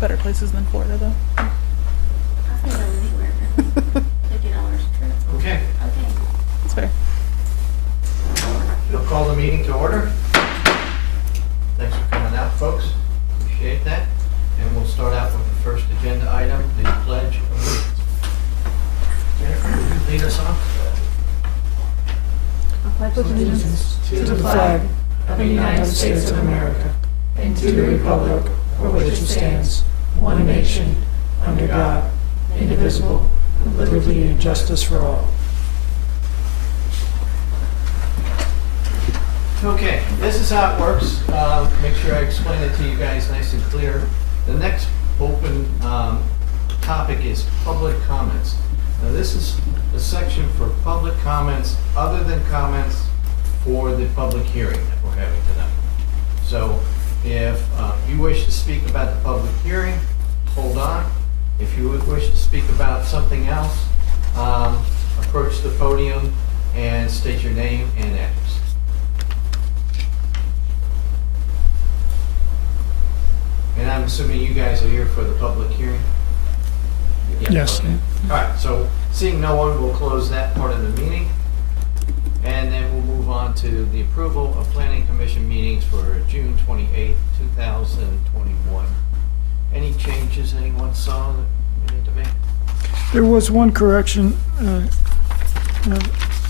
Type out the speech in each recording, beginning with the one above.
better places than Florida, though. I think I would anywhere for $50 a trip. Okay, Okay. That's fair. we'll call the meeting to order. Thanks for coming out, folks. Appreciate that. And we'll start out with the first agenda item, the Pledge of Allegiance. Jennifer, will you lead us off? I pledge allegiance To the flag of the United States of America and to the republic for which it stands, one nation, under God, indivisible, with liberty and justice for all. Okay, this is how it works. Make sure I explain it to you guys nice and clear. The next open topic is public comments. Now this is the section for public comments other than comments for the public hearing that we're having tonight. So if you wish to speak about the public hearing, hold on. If you would wish to speak about something else, approach the podium and state your name and address. And I'm assuming you guys are here for the public hearing? Yeah, Yes. okay. All right, so seeing no one, we'll close that part of the meeting. And then we'll move on to the approval of planning commission meetings for June 28th, 2021. Any changes anyone saw that we need to make? There was one correction,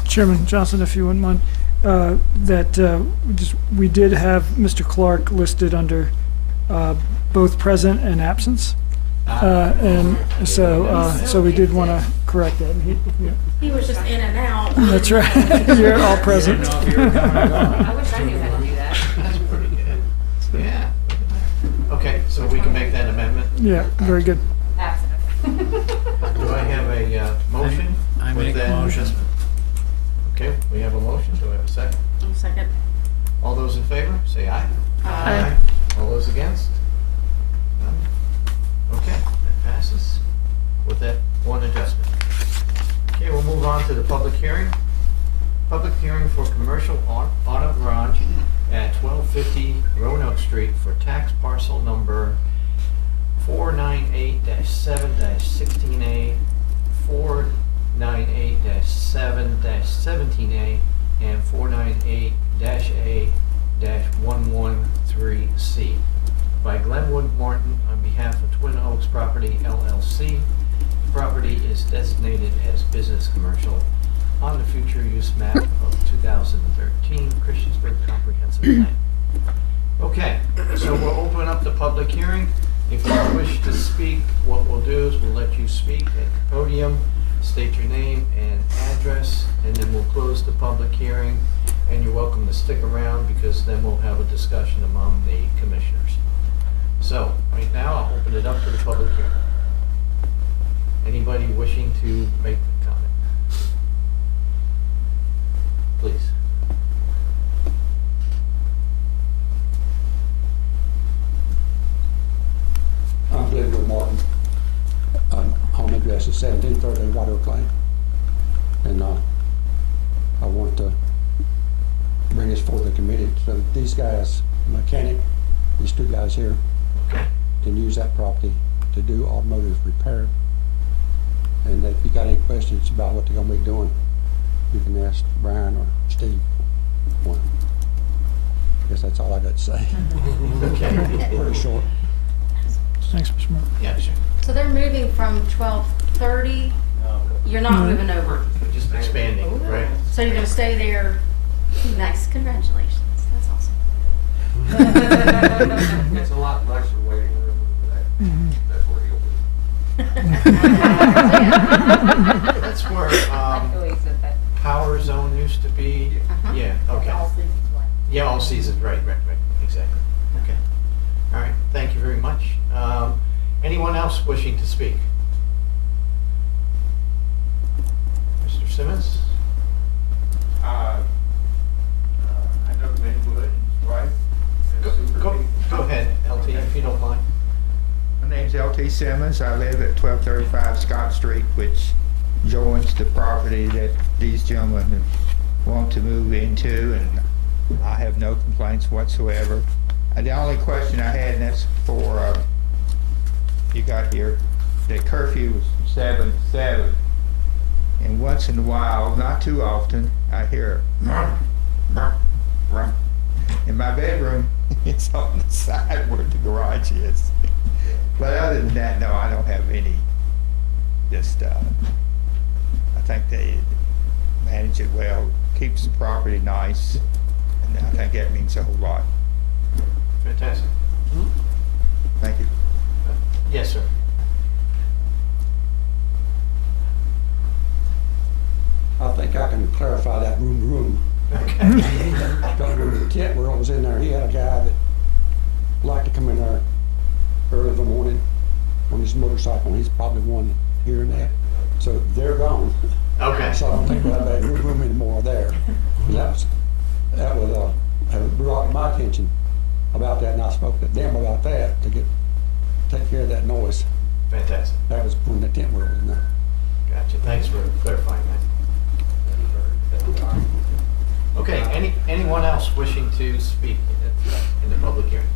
Chairman Johnson, if you wouldn't mind, that we did have Mr. Clark listed under both present and absence. And so we did want to correct that. He was just in and out. That's right. You're all present. I wish I knew how to do that. That's pretty good. Yeah. Okay, so we can make that amendment. Yeah, very good. Absent. Do I have a motion I with make a that motion. adjustment? Okay, we have a motion. Do I have a second? Second. All those in favor, say aye. Aye. All those against? None? Okay, that passes with that one adjustment. Okay, we'll move on to the public hearing. Public hearing for commercial auto garage at 1250 Roanoke Street for tax parcel number 498-7-16A, 498-7-17A, and 498-A-113C by Glenwood Martin on behalf of Twin Oaks Property LLC. The property is designated as business commercial on the future use map of 2013 Christiansburg Comprehensive Plan. Okay, so we'll open up the public hearing. If you wish to speak, what we'll do is we'll let you speak at the podium, state your name and address, and then we'll close the public hearing. And you're welcome to stick around because then we'll have a discussion among the commissioners. So, right now, I'll open it up to the public hearing. Anybody wishing to make a comment? Please. I'm Glenwood Martin. Home address is 1730 White Oak Lane. And I want to bring this forward to the committee. So these guys, mechanic, these two guys here, Okay. can use that property to do automotive repair. And if you got any questions about what they're going to be doing, you can ask Brian or Steve. One. I guess that's all I got to say. Okay. Pretty short. Thanks, Mr. Martin. Yeah, sure. So they're moving from 1230. You're not No. moving over. We're just expanding, right? So you're gonna stay there. Nice. Congratulations. That's awesome. It's a lot nicer waiting room for that. Mhm. That's where he'll be. That's where I feel he said that. Power Zone used to be. Uh-huh. Yeah, okay. All seasons one. Yeah, all seasons, right, exactly. Okay. All right, thank you very much. Anyone else wishing to speak? Mr. Simmons? I know Glenwood, his wife. Go, go ahead, LT, if you don't mind. My name's LT Simmons. I live at 1235 Scott Street, which joins the property that these gentlemen want to move into, and I have no complaints whatsoever. The only question I had, and that's for you got here, that curfew was from 7 to 7. And once in a while, not too often, I hear in my bedroom. It's on the side where the garage is. But other than that, no, I don't have any. Just, I think they manage it well, keeps the property nice, and I think that means a whole lot. Fantastic. Thank you. Yes, sir. I think I can clarify that room to room. Okay. Because when the tent world was in there, he had a guy that liked to come in there early in the morning on his motorcycle. He's probably one here and there. So they're gone. Okay. So I don't think we'll have that room anymore there. That was brought to my attention about that, and I spoke to them about that to take care of that noise. Fantastic. That was when the tent world was in there. Gotcha. Thanks for clarifying that. Okay, anyone else wishing to speak in the public hearing?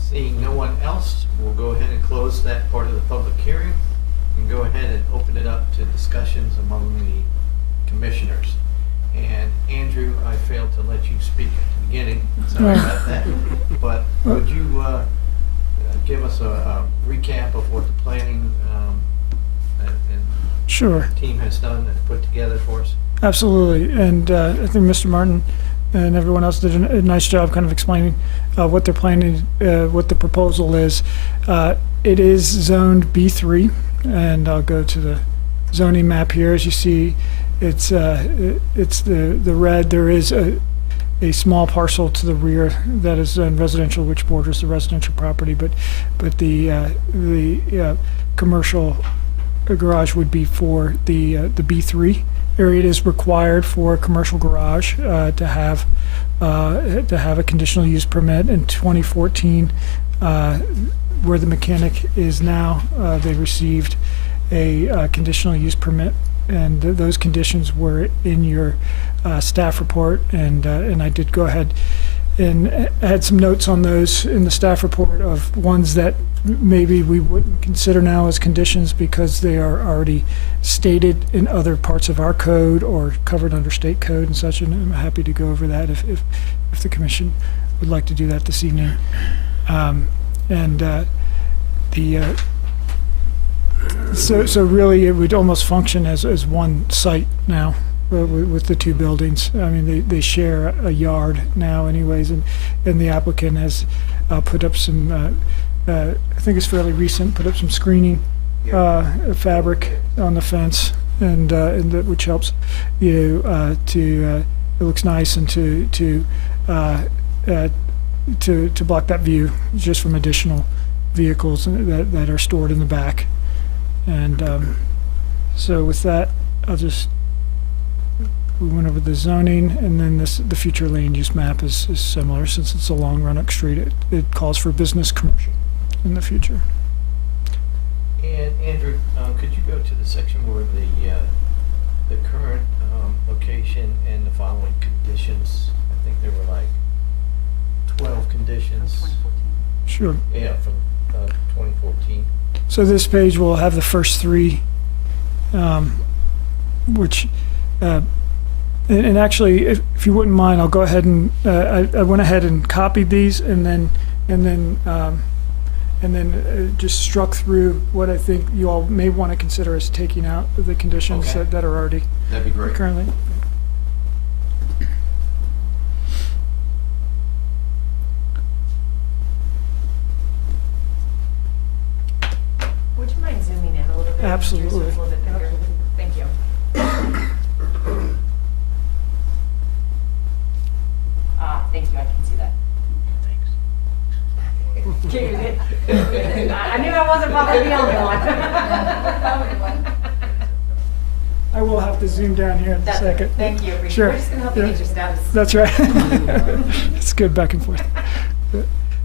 Seeing no one else, we'll go ahead and close that part of the public hearing and go ahead and open it up to discussions among the commissioners. And Andrew, I failed to let you speak at the beginning, sorry about that. But would you give us a recap of what the planning and Sure. team has done and put together for us? Absolutely, and I think Mr. Martin and everyone else did a nice job kind of explaining what they're planning, what the proposal is. It is zoned B3, and I'll go to the zoning map here. As you see, it's the red. There is a small parcel to the rear that is zoned residential, which borders the residential property, but the commercial garage would be for the B3 area. It is required for a commercial garage to have a conditional use permit. In 2014, where the mechanic is now, they received a conditional use permit, and those conditions were in your staff report, and I did go ahead and add some notes on those in the staff report of ones that maybe we wouldn't consider now as conditions because they are already stated in other parts of our code or covered under state code and such, and I'm happy to go over that if the commission would like to do that this evening. So really it would almost function as one site now with the two buildings. I mean, they share a yard now anyways, and the applicant has put up some I think it's fairly recent, put up some screening fabric on the fence, and which helps it looks nice, and to block that view just from additional vehicles that are stored in the back. And so with that, we went over the zoning, and then the future land use map is similar. Since it's a long run-up street, it calls for business commercial in the future. And Andrew, could you go to the section where the current location and the following conditions? I think there were like 12 conditions. Sure. Yeah, from 2014. So this page will have the first three, which, and actually, if you wouldn't mind, I'll go ahead and I went ahead and copied these, and then just struck through what I think you all may want to consider as taking out the conditions Okay. that are already That'd be great. currently. Would you mind zooming in a little bit? Absolutely. So it's a little bit bigger? Thank you. Thank you, I can see that. Thanks. I knew I wasn't probably the only one. I will have to zoom down here in a That's second. it. Thank you, appreciate it. Sure. We're just gonna help you Yeah. get your status. That's right. It's good back and forth.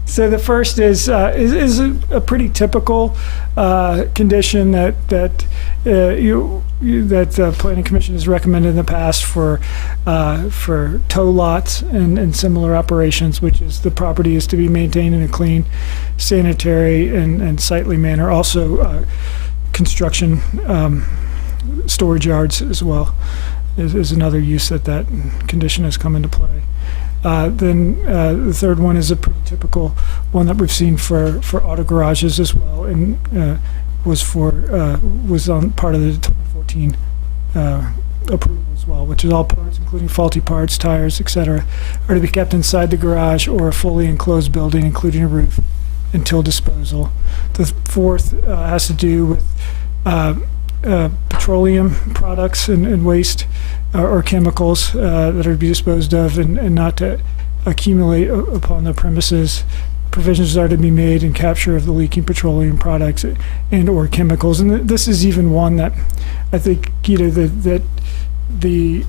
So the first is a pretty typical condition that the Planning Commission has recommended in the past for tow lots and similar operations, which is the property is to be maintained in a clean sanitary and sightly manner. Also, construction storage yards as well is another use that condition has come into play. Then the third one is a pretty typical one that we've seen for auto garages as well, and was on part of the 2014 approval as well, which is all parts, including faulty parts, tires, etc., are to be kept inside the garage or a fully enclosed building, including a roof, until disposal. The fourth has to do with petroleum products and waste or chemicals that are to be disposed of and not to accumulate upon the premises. Provisions are to be made in capture of the leaking petroleum products and or chemicals. And this is even one that I think, that the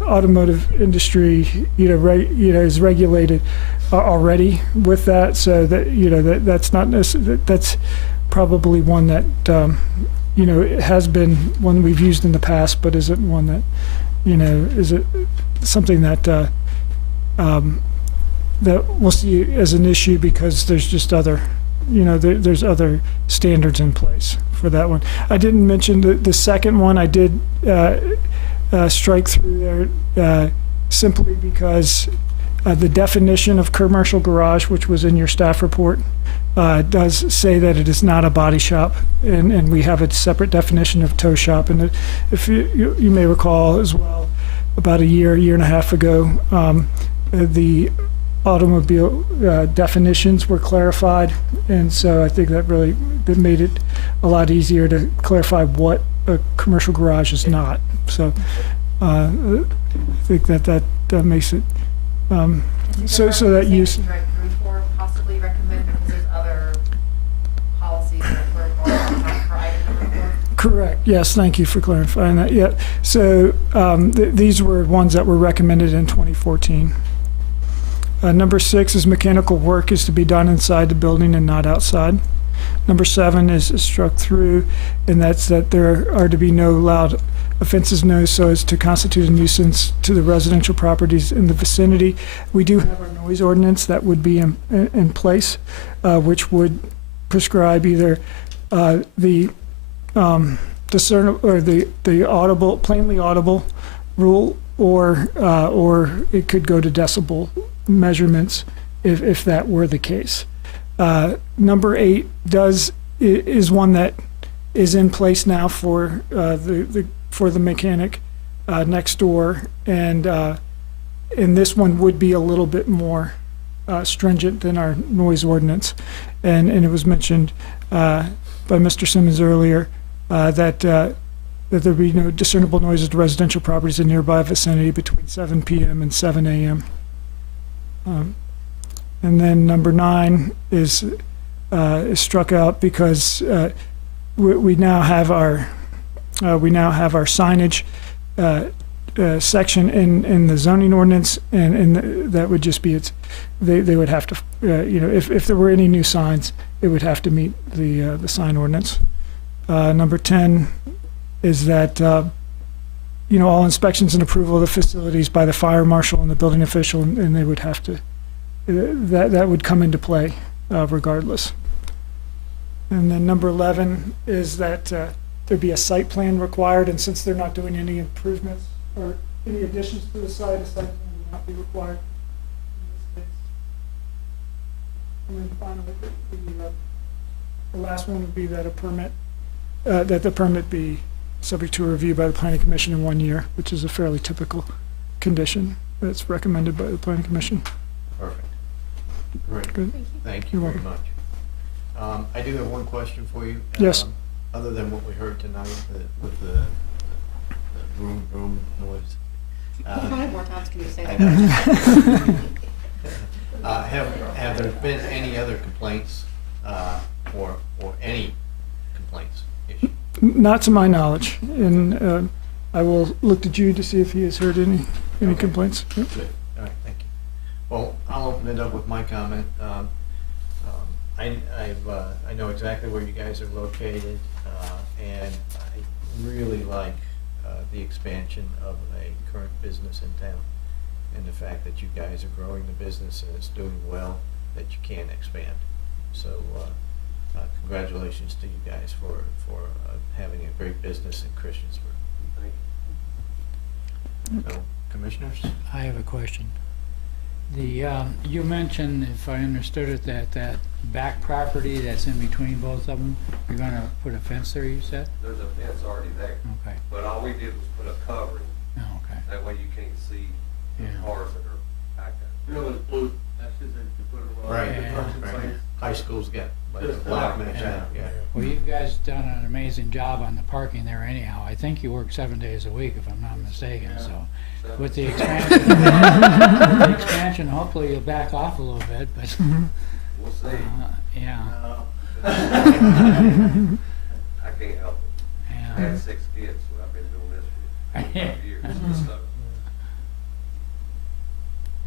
automotive industry, is regulated already with that. So that, that's not necessarily, that's probably one that, it has been one we've used in the past, but isn't one that, is it something that, that we'll see as an issue because there's just other, there's other standards in place for that one. I didn't mention the second one. I did strike through there simply because the definition of commercial garage, which was in your staff report, does say that it is not a body shop, and we have a separate definition of tow shop. And if you may recall as well, about a year and a half ago, the automobile definitions were clarified, and so I think that made it a lot easier to clarify what a commercial garage is not. So I think that makes it so that use. Right through for possibly recommend, because there's other policies that we're going to have for item number 4. Correct. Yes, thank you for clarifying that. Yeah. So these were ones that were recommended in 2014. Number 6 is mechanical work is to be done inside the building and not outside. Number 7 is struck through, and that's that there are to be no loud offenses known so as to constitute a nuisance to the residential properties in the vicinity. We do have our noise ordinance that would be in place, which would prescribe either the discernible or the audible, plainly audible rule, or it could go to decibel measurements if that were the case. Number 8 is one that is in place now for the mechanic next door, and this one would be a little bit more stringent than our noise ordinance, and it was mentioned by Mr. Simmons earlier that there be no discernible noises to residential properties in nearby vicinity between 7 p.m. and 7 a.m. And then number 9 is struck out because we now have our signage section in the zoning ordinance, and that would just be they would have to if there were any new signs, it would have to meet the sign ordinance. Number 10 is that all inspections and approval of the facilities by the fire marshal and the building official, and they would have to that would come into play regardless. And then number 11 is that there be a site plan required, and since they're not doing any improvements or any additions to the site, a site plan would not be required in this case. And then finally, the last one would be that that the permit be subject to a review by the Planning Commission in 1 year, which is a fairly typical condition that's recommended by the Planning Commission. Perfect. Great. Good. Thank you You're very much. I do have one question for you. Yes. Other than what we heard tonight with the room noise. How many more times can you say I that? know. Have there been any other complaints or any complaints issued? Not to my knowledge, and I will look to Jude to see if he has heard any Okay. complaints. Yep. Good. All right, thank you. Well, I'll open it up with my comment. I know exactly where you guys are located, and I really like the expansion of a current business in town, and the fact that you guys are growing the business and it's doing well, that you can expand. So congratulations to you guys for having a great business in Christiansburg. Thank So, commissioners? I have a question. You mentioned, if I understood it, that back property that's in between both of them, you're gonna put a fence there, you said? There's a fence already there, Okay, but all we did was put a covering. oh, okay. That way you can't see the Yeah. cars that are back there. You know, it's blue, that's just to put it on. Right, Yeah. right. High schools get like the Just black black, match yeah. now, yeah. Well, you guys done an amazing job on the parking there anyhow. I think you work 7 days a week, if I'm not mistaken, so. With the expansion, hopefully you'll back off a little bit, but, We'll see. yeah, I can't help it. I yeah. had 6 kids, so I've been doing this for 25 years. So,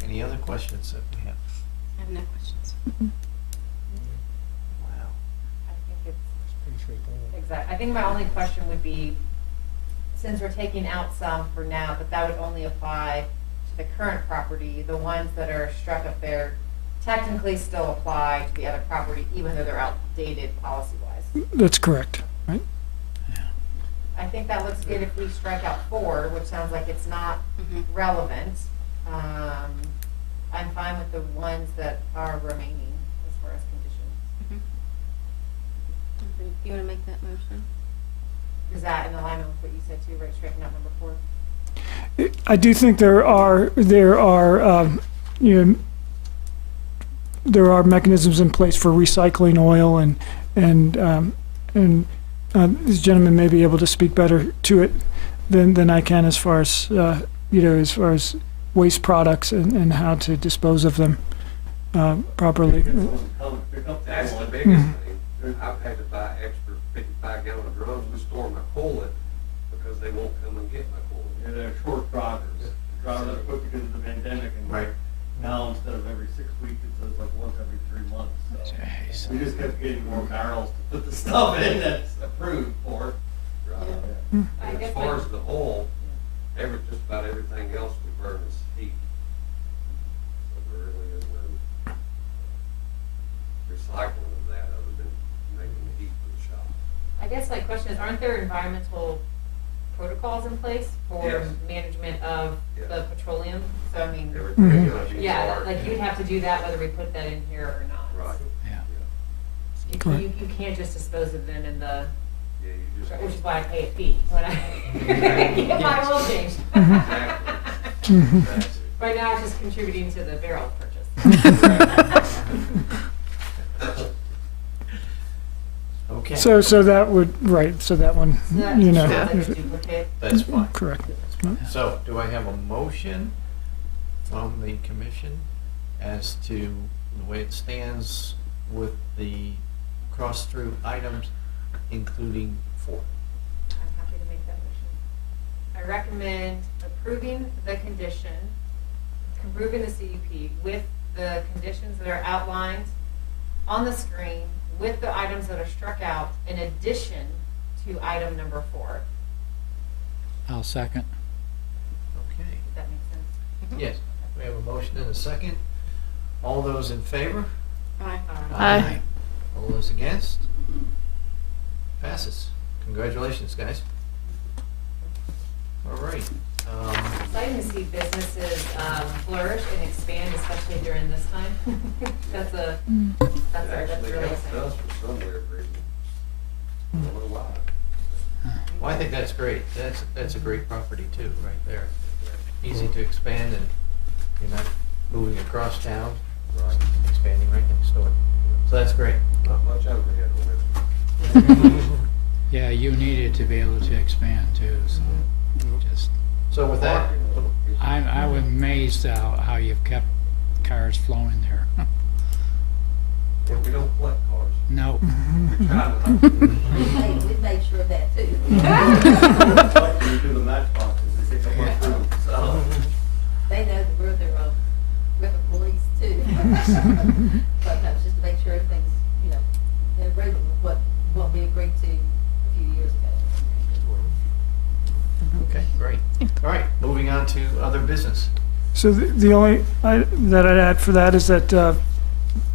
Any other questions that we have? I have no questions. Wow. I think it's exact. I think my only question would be, since we're taking out some for now, but that would only apply to the current property, the ones that are struck up there technically still apply to the other property, even though they're outdated policy-wise. That's correct, right? I think that looks good if we strike out 4, which sounds like it's not relevant. I'm fine with the ones that are remaining as far as conditions. You want to make that motion? Is that in alignment with what you said too, right, striking out number 4? I do think there are you know, there are mechanisms in place for recycling oil, and this gentleman may be able to speak better to it than I can as far as as far as waste products and how to dispose of them properly. That's the biggest thing. I've had to buy extra 55-gallon drums to store my coolant because they won't come and get my coolant. Yeah, they're short drivers. Drivers are quick because of the pandemic, and Right. now instead of every 6 weeks, it says like once every 3 months. So Jeez. we just kept getting more barrels to put the stuff in that's approved for. Right. I And guess as far my- as the oil, just about everything else we burn is heat. So there really is no recycling of that other than making the heat for the shop. I guess my question is, aren't there environmental protocols in place for Yes. management of Yes. the petroleum? So I mean, Everything goes in yeah, water. like you'd have to do that whether we put that in here or not. Right. Yeah. You can't just dispose of them in the, Yeah, you just. which is why I pay a fee when I get my oil changed. Exactly. Exactly. Right now, it's just contributing to the barrel purchase. Okay. So that would, right, so that one, So that you just know, sounds like if a it- duplicate. That's fine. correct. That's fine. So, do I have a motion from the commission as to the way it stands with the cross-through items, including 4? I'm happy to make that motion. I recommend approving the condition, approving the CUP with the conditions that are outlined on the screen, with the items that are struck out, in addition to item number 4. I'll second. Okay. If that makes sense. Yes, we have a motion and a second. All those in favor? Aye. Aye. All those against? Passes. Congratulations, guys. All right. Exciting to see businesses flourish and expand, especially during this time. That's It that's actually really helps exciting. us for some weird reason. I don't know why. Well, I think that's great. That's a great property too, right there. Easy to expand, and you're not moving across town, Right. expanding right next door. So that's great. Not much overhead on this. Yeah, you needed to be able to expand too, so just, So with that, I'm amazed how you've kept cars flowing there. Yeah, we don't collect cars. No, We try not to. We made sure of that too. Like when you do the matchboxes, they take up our food, so. They know that we're the police too. Sometimes just to make sure everything's, in agreement with what we agreed to a few years ago. okay, great. All right, moving on to other business. So the only that I'd add for that is that,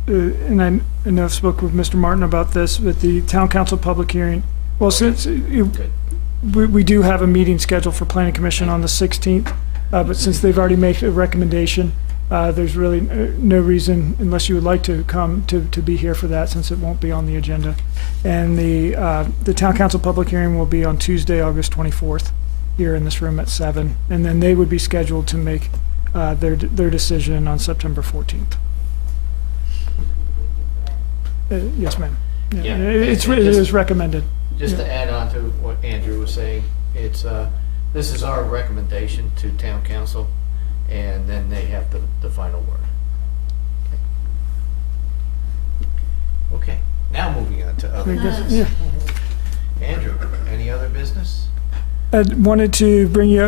and know I've spoke with Mr. Martin about this, but the town council public hearing, well, since Good. we do have a meeting scheduled for planning commission on the 16th, but since they've already made a recommendation, there's really no reason, unless you would like to come, to be here for that, since it won't be on the agenda. And the town council public hearing will be on Tuesday, August 24th, here in this room at 7. And then they would be scheduled to make their decision on September 14th. Yes, ma'am. Yeah. It is recommended. Just Yeah. to add on to what Andrew was saying, it's, this is our recommendation to town council, and then they have the final word. Okay, now moving on to other Very good. business. Yeah. Andrew, any other business? I wanted to bring you,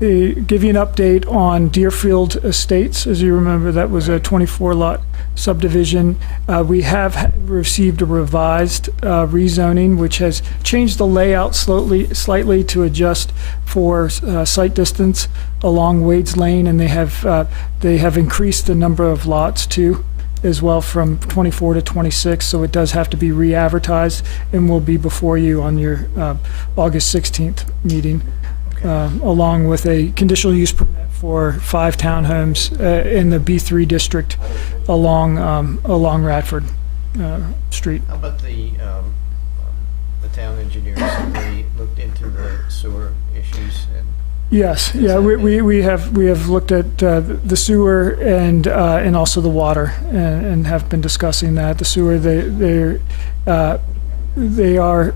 give you an update on Deerfield Estates. As you remember, that was a 24-lot subdivision. We have received a revised rezoning, which has changed the layout slightly to adjust for site distance along Wade's Lane, and they have increased the number of lots too, as well, from 24 to 26, so it does have to be re-advertised and will be before you on your August 16th meeting, along with a conditional use permit for 5 townhomes in the B3 district along Radford Street. How about the town engineers, have they looked into the sewer issues and? Yes, yeah, we have looked at the sewer and also the water, and have been discussing that. The sewer, they are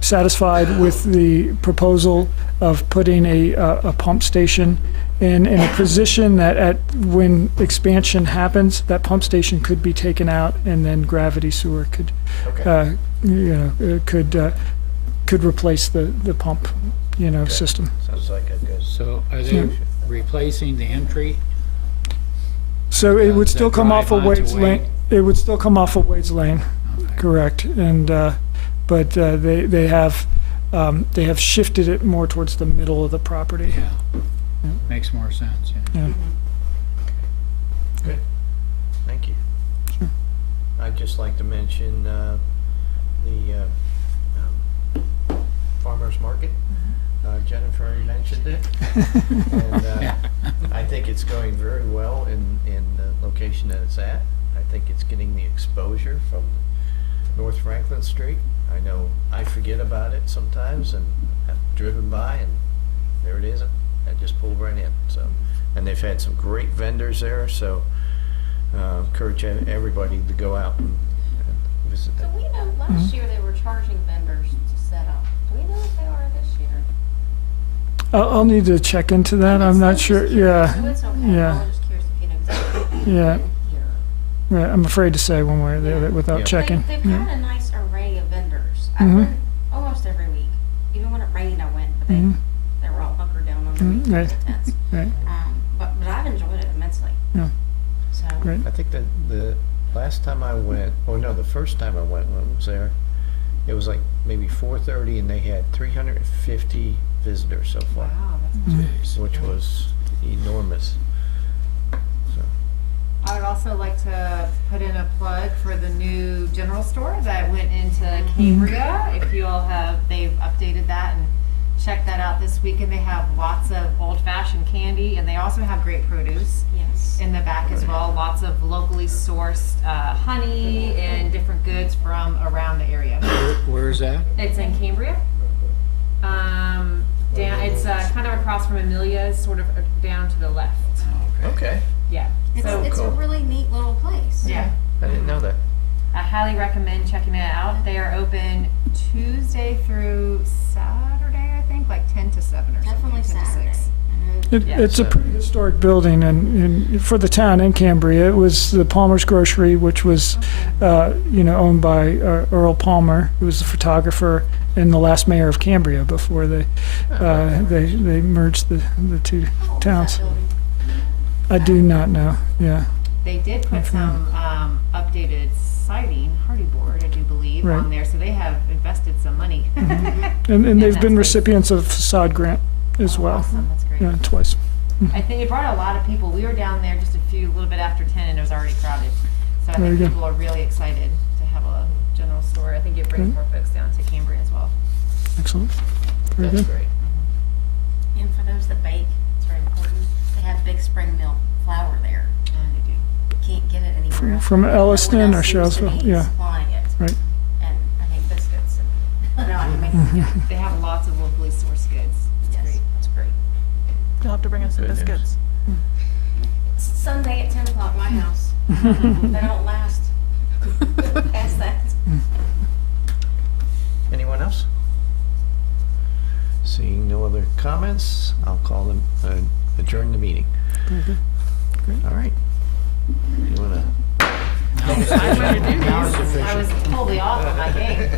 satisfied with the proposal of putting a pump station in a position that when expansion happens, that pump station could be taken out, and then gravity sewer could could replace the pump system. Sounds like a good. So are they replacing the entry? So it would Does still that come off drive of onto Wade's Wade? Lane. It would still come off of Wade's Lane, correct? And but they have shifted it more towards the middle of the property. Yeah, makes more sense, yeah. Yeah. Good, thank you. Sure. I'd just like to mention the farmer's market. Jennifer mentioned it, and I think it's going very well in the location that it's at. I think it's getting the exposure from North Franklin Street. I know I forget about it sometimes, and I've driven by, and there it is. I just pulled right in. So, and they've had some great vendors there. So, encourage everybody to go out and visit So them. we know last year they were charging vendors to set up. Do we know if they are this year? I'll need to check into that. I'm not sure. Yeah, So it's okay. yeah. I'm just curious if you know exactly. Yeah. Here. Right, I'm afraid to say one way or the other without Yeah. checking. They've Yeah. had a nice array of vendors. I Mhm. went almost every week. Even when it rained, I went, but Mhm. they were all hunkered down Mhm, underneath right. the tents. Right. But I've enjoyed it immensely. Yeah. So. Great. I think that the last time I went, oh no, the first time I went when I was there, it was like maybe 4:30, and they had 350 visitors so far, Wow, that's which was enormous. So, I would also like to put in a plug for the new general store that went into Cambria. If you all have, they've updated that and checked that out this week, and they have lots of old-fashioned candy, and they also have great produce Yes. in the back as well. Lots of locally sourced honey and different goods from around the area. Where is that? It's in Cambria. It's kind of across from Amelia's, sort of down to the left. okay, Yeah. It's a cool. really neat little place. Yeah. I didn't know that. I highly recommend checking it out. They are open Tuesday through Saturday, I think, like 10 to 7 or something. Definitely 10 to Saturday. 6. I know. Yeah. It's a pretty historic building, and for the town in Cambria. It was the Palmer's Grocery, which was, owned by Earl Palmer, who was the photographer and the last mayor of Cambria before they merged the two How old is towns. that building? I do not know. Yeah. They did put Okay. some updated siding, hardy board, I do believe, Right. on there, so they have invested some money. And they've that's been great. recipients of facade grant as Oh, well. Awesome, that's great. Yeah, twice. I think it brought a lot of people. We were down there just a little bit after 10, and it was already crowded. So I Very think good. people are really excited to have a general store. I think it brings more folks down to Cambria as well. Excellent. Very That's good. great. And for those that bake, it's very important, they have Big Spring Milk flour there. And they do. Can't get it anywhere else. From No one Elliston else or seems to Charlottesville, be yeah. supplying it. Right. And I think biscuits and, no, I mean, Yeah, they have lots of locally sourced goods. It's Yes. great. It's great. You'll have to bring us some Good news. biscuits. Sunday at 10 o'clock, my house. They don't last past that. Anyone else? Seeing no other comments, I'll call them, adjourn the meeting. Very good. All right. You wanna? I'm ready to do Now it's these. official. I was totally off on my game.